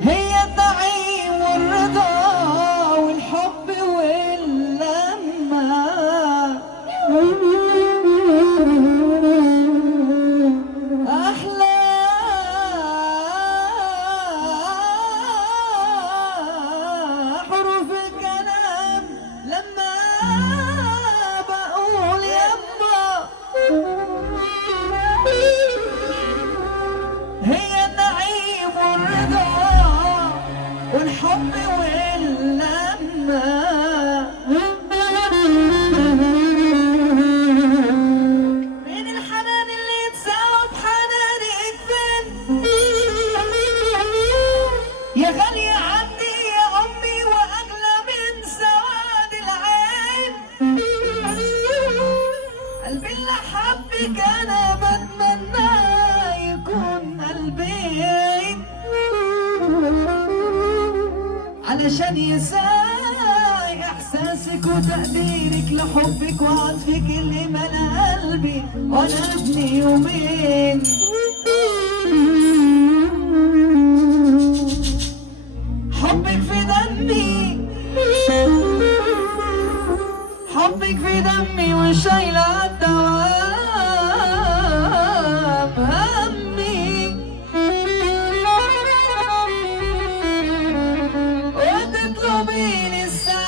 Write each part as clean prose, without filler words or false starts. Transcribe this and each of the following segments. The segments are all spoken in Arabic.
هي النعيم والرضا والحب واللمة، أحلى حروف الكلام لما بقول يما. هي النعيم والرضا والحب واللمة، فين الحنان اللي يتساوى بحنانك؟ فين يا غالية عندي يا أمي وأغلى من سواد العين؟ قلبي اللي حبك أنا بتمنى يكون قلبين، علشان يساوي إحساسك وتقديرك لحبك وعطفك اللي ملا قلبي وأنا ابني يومين. حبك في دمي، حبك في دمي وشايلة الدوام همي، وتطلبيني السعادة،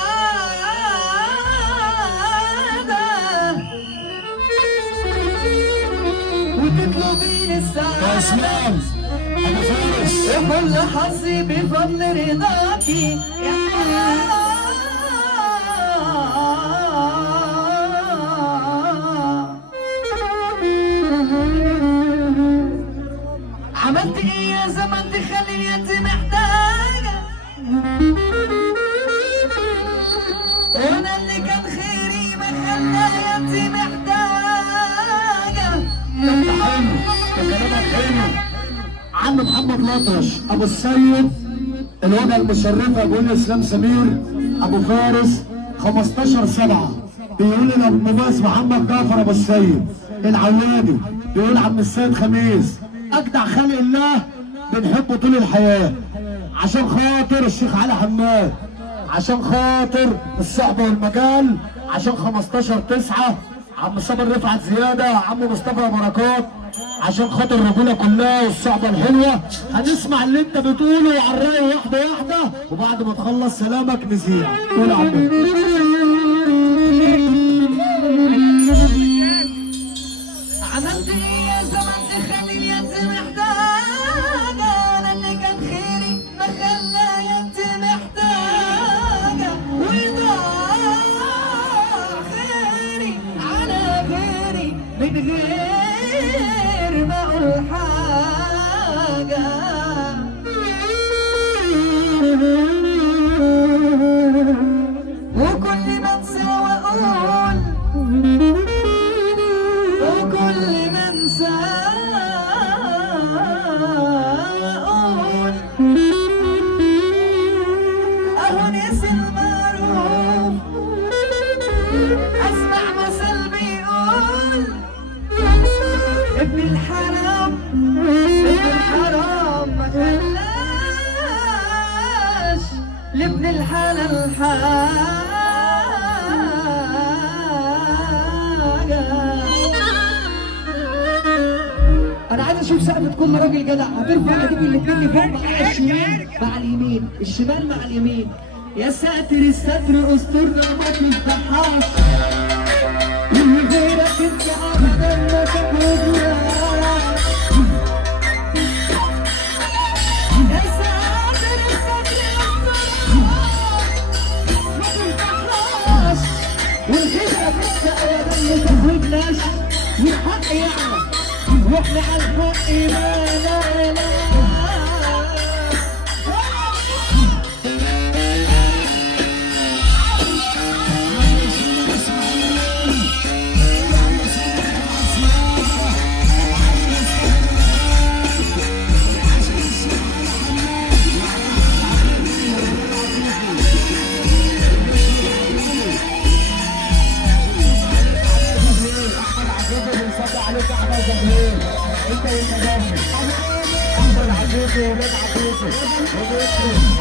وتطلبيني السعادة يا اسلام ابو فارس. وكل حظي بفضل رضاكي يا عملت ايه يا زمن تخليني انت محتاجة، وانا اللي كان خيري ما خلاني انت محتاجة. انت حلو، كلامك حلو. عم محمد لطش ابو السيد، الوجهه المشرفه ابو اسلام سمير ابو فارس 15/7 بيقول لي مباس محمد جعفر ابو السيد العوادي، بيقول عم السيد خميس اجدع خلق الله بنحبه طول الحياه، عشان خاطر الشيخ علي حماد، عشان خاطر الصحبه والمجال، عشان 15/9 عم صابر رفعت زياده، عم مصطفى بركات، عشان خاطر الرجوله كلها والصحبه الحلوه. هنسمع اللي انت بتقوله على الرأي واحده واحده، وبعد ما تخلص سلامك نذيع. قول يا عم. عملت ايه يا زمن تخليني انت محتاجة، انا اللي كان خيري ما خلاني انت محتاجة، وضاع خيري على غيري من غير ما اقول حاجة. وكل ما انسى واقول، وكل ما انسى اقول اهو نسي المعروف، اسمع مثل بيقول ابن الحرام، ابن الحرام ما خلاش لابن الحلال حاجة. انا عايز اشوف سقفة كل راجل جدع، هترفع ايديك الاتنين لفوق مع الشمال مع اليمين، الشمال مع اليمين. يا ساتر الستر استرنا ما تفتحهاش، من غيرك انت ابدا ما تاخدناش. يا ساتر الستر استرنا ما تفتحهاش، والغيرك انت ابدا ما تاخدناش. والحق يعلى واحنا على الحق ما لا. عليك احمد زغلول، انت والمجاهد ابو يسري